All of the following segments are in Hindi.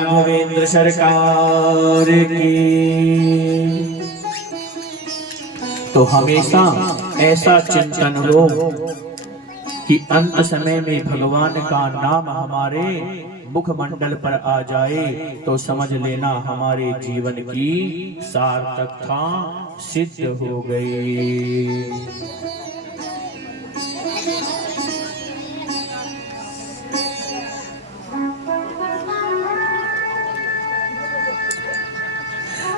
राघवेंद्र सरकार की। तो हमेशा ऐसा चिंतन हो कि अंत समय में भगवान का नाम हमारे मुखमंडल पर आ जाए तो समझ लेना हमारे जीवन की सार्थकता सिद्ध हो गई।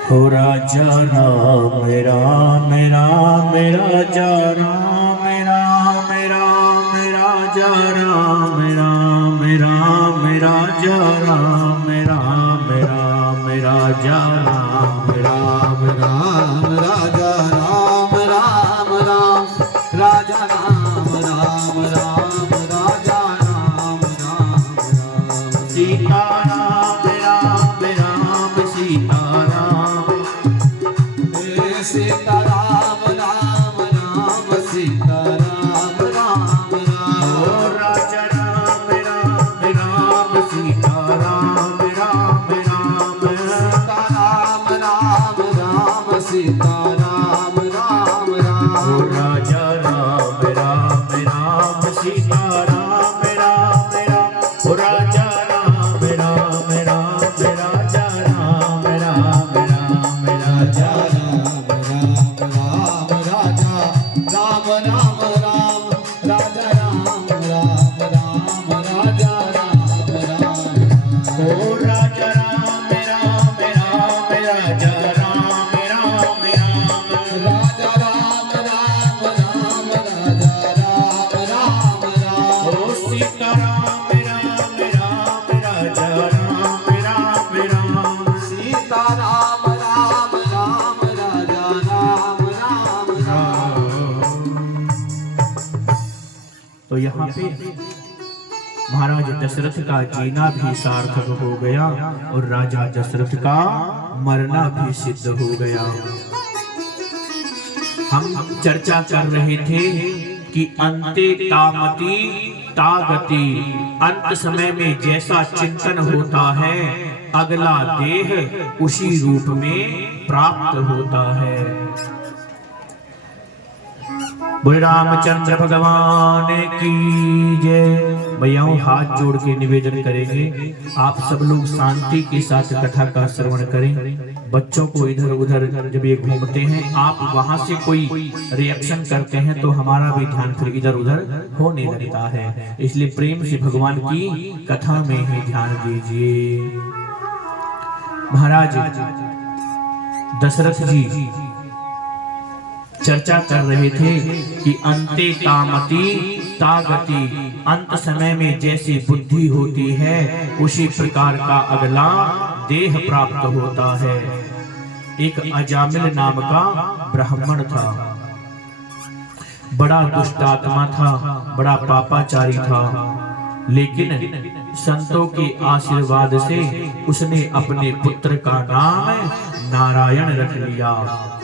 हो राजा राम राम राम राजा राम राम राम राजा राम राम राम राजा राम राम राम राजा राम राम राम राजा राम राम राम राजा राम राम राम राजा राम राम राम सीता राम राम राम सीता सीता राम राम राम सीता राम राम राम राजा राम राम राम सीता राम राम राम सीता राम राम राम सीता राम राम राम राजा राम राम राम सीता राम राम राम राजा राम राम राम राजा राम राम राम राजा तो यहाँ पे महाराज दशरथ का जीना भी सार्थक हो गया और राजा दशरथ का मरना भी सिद्ध हो गया। हम चर्चा कर रहे थे कि अंते तामति तागति, अंत समय में जैसा चिंतन होता है अगला देह उसी रूप में प्राप्त होता है। बोले रामचंद्र भगवान की जय। भैयाओं हाथ जोड़ के निवेदन करेंगे आप सब लोग शांति के साथ कथा का श्रवण करें। बच्चों को इधर उधर जब ये घूमते हैं आप वहां से कोई रिएक्शन करते हैं तो हमारा भी ध्यान फिर इधर उधर होने लगता है, इसलिए प्रेम से भगवान की कथा में ही ध्यान दीजिए। महाराज दशरथ जी चर्चा कर रहे थे कि अंते तामति तागति, अंत समय में जैसी बुद्धि होती है उसी प्रकार का अगला देह प्राप्त होता है। एक अजामिल नाम का ब्राह्मण था, बड़ा दुष्ट आत्मा था, बड़ा पापाचारी था, लेकिन संतों के आशीर्वाद से उसने अपने पुत्र का नाम नारायण रख लिया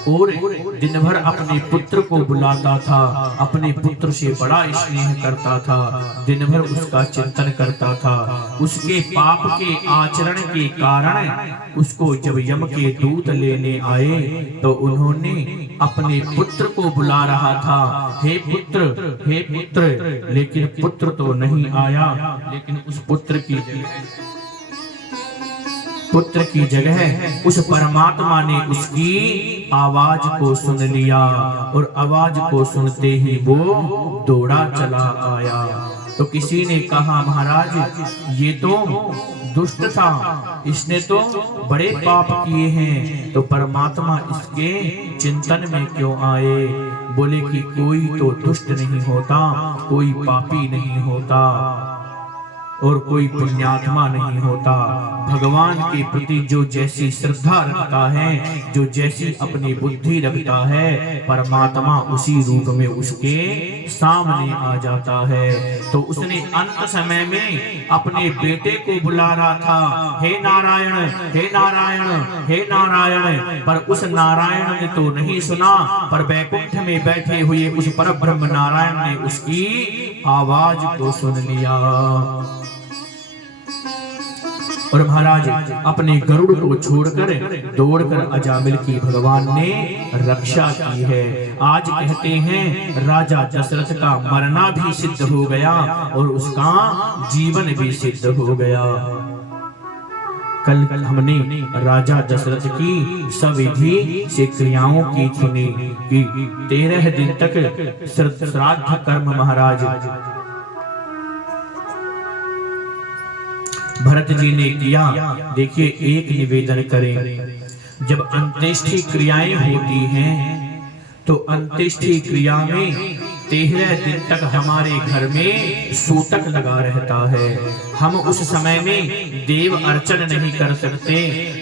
और दिन भर अपने पुत्र को बुलाता था, अपने पुत्र से बड़ा स्नेह करता था, दिन भर उसका चिंतन करता था। उसके पाप के आचरण के कारण उसको जब यम के दूत लेने आए तो उन्होंने अपने पुत्र को बुला रहा था, हे पुत्र, लेकिन पुत्र तो नहीं आया, लेकिन उस पुत्र की जगह उस परमात्मा ने उसकी आवाज को सुन लिया और आवाज को सुनते ही वो दौड़ा चला आया। तो किसी ने कहा महाराज ये तो दुष्ट था, इसने तो बड़े पाप किए हैं, तो परमात्मा इसके चिंतन में क्यों आए? बोले कि कोई तो दुष्ट नहीं होता, कोई पापी नहीं होता और कोई पुण्यात्मा नहीं होता। भगवान के प्रति जो जैसी श्रद्धा रखता है, जो जैसी अपनी बुद्धि रखता है, परमात्मा उसी रूप में उसके सामने आ जाता है। तो उसने अंत समय में अपने बेटे को बुला रहा था, हे नारायण, हे नारायण, हे नारायण, पर उस नारायण ने तो नहीं सुना, पर वैकुंठ में बैठे हुए उस परब्रह्म नारायण ने उसकी आवाज को सुन लिया। और महाराज अपने गरुड़ को छोड़कर दौड़कर अजामिल की भगवान ने रक्षा की है। आज कहते हैं राजा दशरथ का मरना भी सिद्ध हो गया और उसका जीवन भी सिद्ध हो गया। कल हमने राजा दशरथ की सविधि से क्रियाओं की सुनी कि 13 दिन तक श्राद्ध कर्म महाराज भरत जी ने किया। देखिए, एक निवेदन करें, जब अंत्येष्टि क्रियाएं होती हैं तो अंत्येष्टि क्रिया में 13 दिन तक हमारे घर में सूतक लगा रहता है। हम उस समय में देव अर्चन नहीं कर सकते,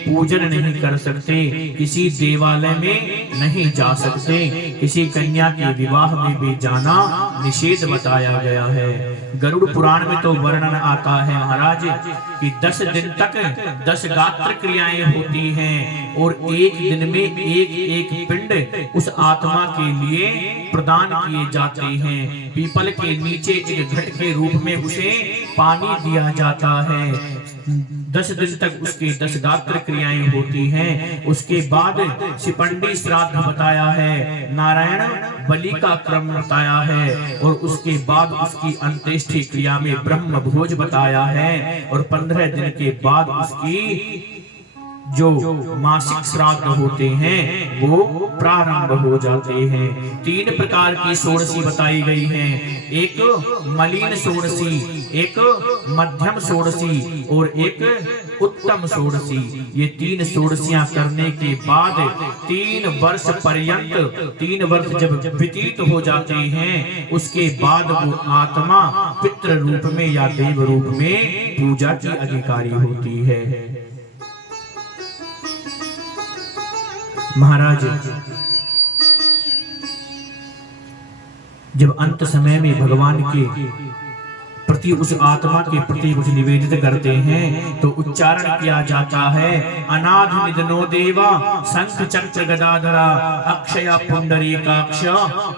पूजन नहीं कर सकते, किसी देवालय में नहीं जा सकते, किसी कन्या के विवाह में भी जाना निषेध बताया गया है। गरुड़ पुराण में तो वर्णन आता है महाराज कि 10 दिन तक 10 गात्र क्रियाएं होती हैं और एक दिन में एक एक पिंड उस आत्मा के लिए प्रदान किए जाते हैं। पीपल के नीचे एक घट के रूप में उसे पानी दिया जाता है। 10 दिन तक उसकी 10 गात्र क्रियाएं होती हैं। उसके बाद शिपंडी श्राद्ध बताया है, नारायण बलि का क्रम बताया है और उसके बाद उसकी अंत्येष्टि क्रिया में ब्रह्म भोज बताया है और 15 दिन के बाद उसकी जो मासिक श्राद्ध होते हैं वो प्रारंभ हो जाते हैं। 3 प्रकार की षोडशी बताई गई हैं, एक मलिन षोडशी, एक मध्यम षोडशी और एक उत्तम षोडशी। ये 3 षोडशियां करने के बाद 3 वर्ष पर्यंत 3 वर्ष जब व्यतीत हो जाते हैं उसके बाद वो आत्मा पितृ रूप में या देव रूप में पूजा की अधिकारी होती है। महाराज जब अंत समय में भगवान के प्रति उस आत्मा के प्रति कुछ निवेदित करते हैं तो उच्चारण किया जाता है, अनाथ निधनो देवा शंख चक्र गदाधरा अक्षय पुंडरीकाक्ष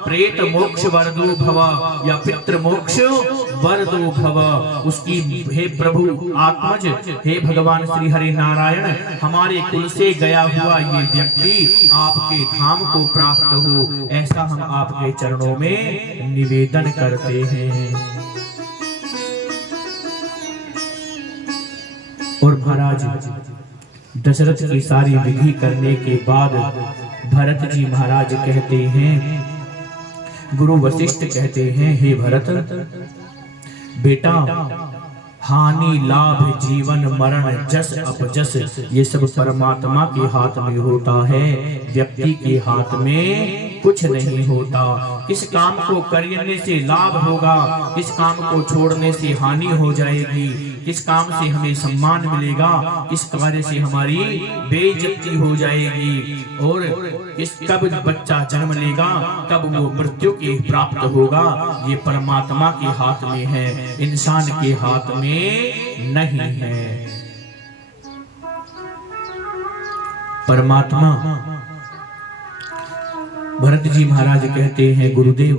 प्रेत मोक्ष वरदो भव या पितृ मोक्ष वरदो भव। उसकी हे प्रभु आत्मज, हे भगवान श्री हरि नारायण, हमारे कुल से गया हुआ ये व्यक्ति आपके धाम को प्राप्त हो, ऐसा हम आपके चरणों में निवेदन करते हैं। और महाराज दशरथ की सारी विधि करने के बाद भरत जी महाराज कहते हैं, गुरु वशिष्ठ कहते हैं, हे भरत बेटा, हानि लाभ जीवन मरण जस अपजस ये सब परमात्मा के हाथ में होता है, व्यक्ति के हाथ में कुछ नहीं होता। किस काम को करने से लाभ होगा, किस काम को छोड़ने से हानि हो जाएगी, किस काम से हमें सम्मान मिलेगा, किस कार्य से हमारी बेइज्जती हो जाएगी और कब बच्चा जन्म लेगा, कब वो मृत्यु के प्राप्त होगा, ये परमात्मा के हाथ में है, इंसान के हाथ में नहीं है। परमात्मा भरत जी महाराज कहते हैं, गुरुदेव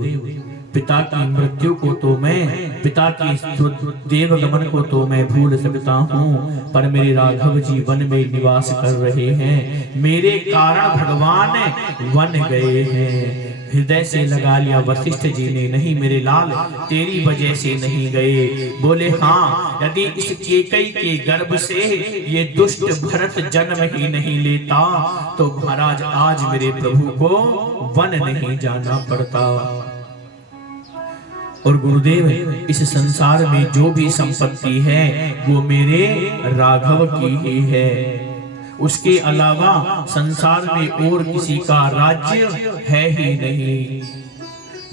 पिता की मृत्यु को तो मैं, पिता की देव गमन को तो मैं भूल सकता हूँ, पर मेरे राघव जी वन में निवास कर रहे हैं, मेरे कारण भगवान वन गए हैं। हृदय से लगा लिया वशिष्ठ जी ने, नहीं मेरे लाल तेरी वजह से नहीं गए। बोले हाँ, यदि इस केकई के गर्भ से ये दुष्ट भरत जन्म ही नहीं लेता तो महाराज आज मेरे प्रभु को वन नहीं जाना पड़ता। और गुरुदेव इस संसार में जो भी संपत्ति है वो मेरे राघव की ही है, उसके अलावा संसार में और किसी का राज्य है ही नहीं।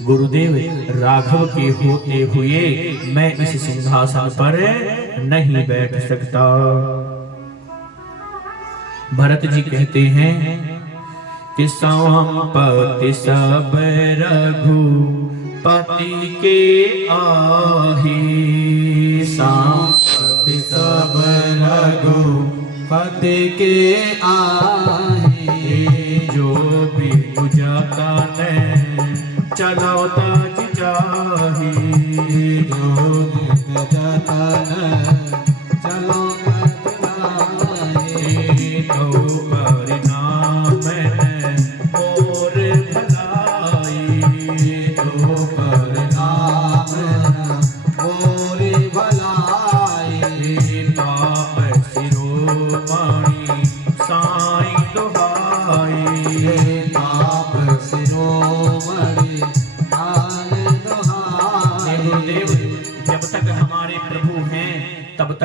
गुरुदेव राघव के होते हुए मैं इस सिंहासन पर नहीं बैठ सकता। भरत जी कहते हैं कि संपत्ति सब रघुपति के आही, संपत्ति सब रघुपति के आही, जो भी पूजता ने चलो ताज जाही, जो भी पूजता ने चलो ताज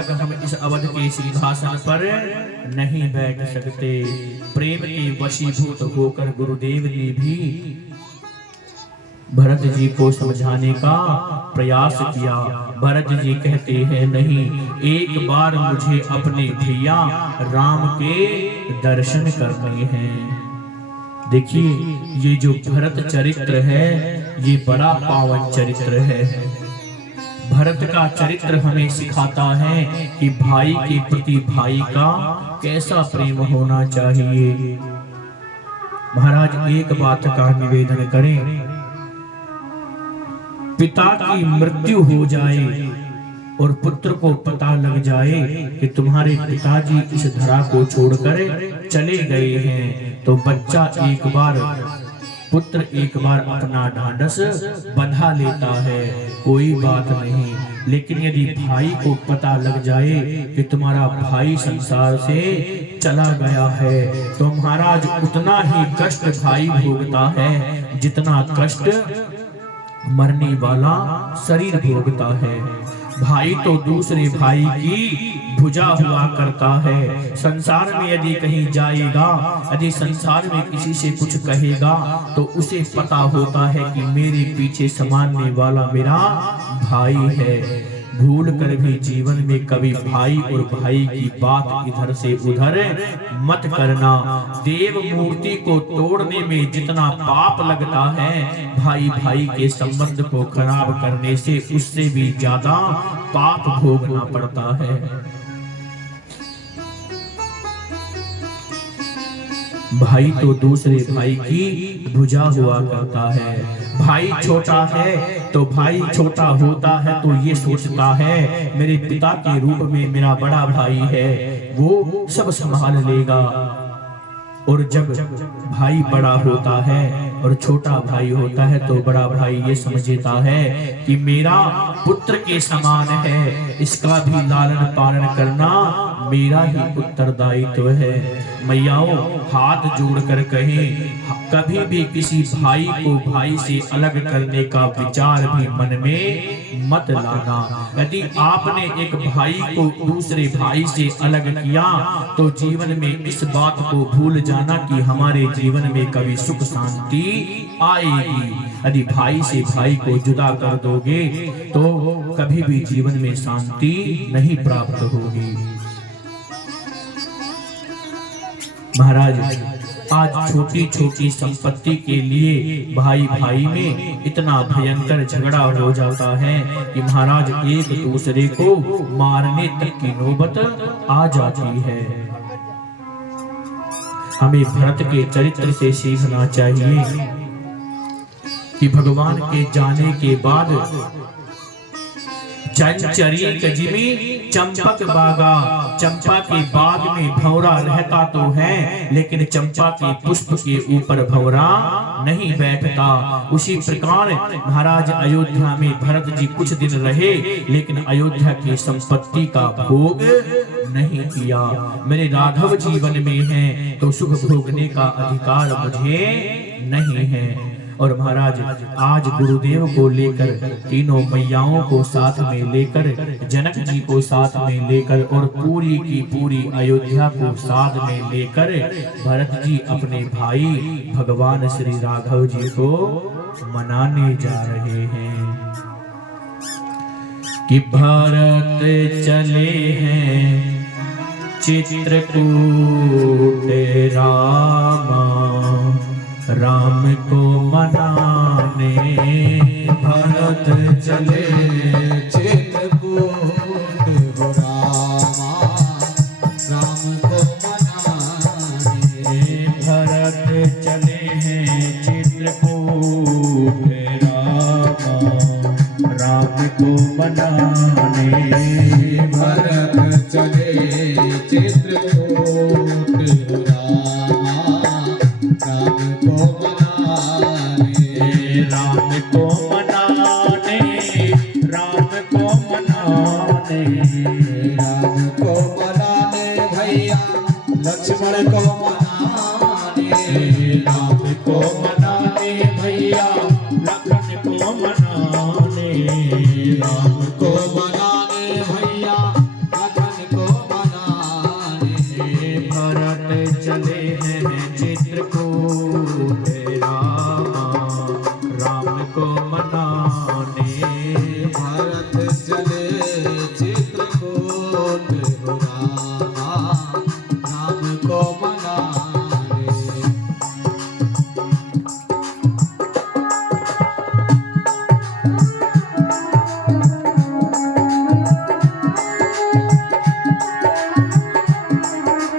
तक हम इस अवध के सिंहासन पर नहीं बैठ सकते। प्रेम के वशीभूत होकर गुरुदेव ने भी भरत जी को समझाने का प्रयास किया। भरत जी कहते हैं नहीं, एक बार मुझे अपने भैया राम के दर्शन करने हैं। देखिए ये जो भरत चरित्र है ये बड़ा पावन चरित्र है। भरत का चरित्र हमें सिखाता है कि भाई के प्रति भाई का कैसा प्रेम होना चाहिए। महाराज एक बात का निवेदन करें, पिता की मृत्यु हो जाए और पुत्र को पता लग जाए कि तुम्हारे पिताजी इस धरा को छोड़कर चले गए हैं, तो बच्चा पुत्र एक बार अपना ढांढस बंधा लेता है, कोई बात नहीं। लेकिन यदि भाई को पता लग जाए कि तुम्हारा भाई संसार से चला गया है, तो महाराज उतना ही कष्ट भाई भोगता है जितना कष्ट मरने वाला शरीर भोगता है। भाई तो दूसरे भाई की भुजा हुआ करता है। संसार में यदि कहीं जाएगा, यदि संसार में किसी से कुछ कहेगा, तो उसे पता होता है कि मेरे पीछे संभालने वाला मेरा भाई है। भूल कर भी जीवन में कभी भाई और भाई की बात इधर से उधर मत करना। देव मूर्ति को तोड़ने में जितना पाप लगता है, भाई भाई के संबंध को खराब करने से उससे भी ज्यादा पाप भोगना पड़ता है। भाई तो दूसरे भाई की भुजा हुआ करता है। भाई छोटा है तो भाई छोटा होता है तो ये सोचता है मेरे पिता के रूप में मेरा बड़ा भाई है, वो सब संभाल लेगा। और जब भाई बड़ा होता है और छोटा भाई होता है तो बड़ा भाई ये समझता है कि मेरा पुत्र के समान है, इसका भी लालन पालन करना मेरा ही उत्तरदायित्व है। मैयाओं हाथ जोड़कर कहें, कभी भी किसी भाई को भाई से अलग करने का विचार भी मन में मत लाना। यदि आपने एक भाई को दूसरे भाई से अलग किया तो जीवन में इस बात को भूल जाना कि हमारे जीवन में कभी सुख शांति आएगी। यदि भाई से भाई को जुदा कर दोगे तो कभी भी जीवन में शांति नहीं प्राप्त होगी। महाराज आज छोटी छोटी संपत्ति के लिए भाई भाई में इतना भयंकर झगड़ा हो जाता है कि महाराज एक दूसरे को मारने तक की नौबत आ जाती है। हमें भरत के चरित्र से सीखना चाहिए कि भगवान के जाने के बाद चंचरी कजिमी चंपक बागा, चंपा के बाग में भंवरा रहता तो है लेकिन चंपा के पुष्प के ऊपर भंवरा नहीं बैठता। उसी प्रकार महाराज अयोध्या में भरत जी कुछ दिन रहे लेकिन अयोध्या की संपत्ति का भोग नहीं किया। मेरे राघव जीवन में है तो सुख भोगने का अधिकार मुझे नहीं है। और महाराज आज गुरुदेव को लेकर, तीनों मैयाओं को साथ में लेकर, जनक जी को साथ में लेकर और पूरी की पूरी अयोध्या को साथ में लेकर भरत जी अपने भाई भगवान श्री राघव जी को मनाने जा रहे हैं कि भरत चले हैं चित्रकूट रामा, राम को मनाने। भरत चले चित्रकूट रामा, राम को मनाने। भरत चले हैं चित्रकूट रामा, राम को मनाने। भरत चले चित्रकूट रामा, राम को मनाने। राम को मनाने, राम को मनाने। राम को मनाने भैया लक्ष्मण को मनाने। राम को मनाने भैया लखन को मनाने। राम को मनाने भैया लक्ष्मण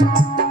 है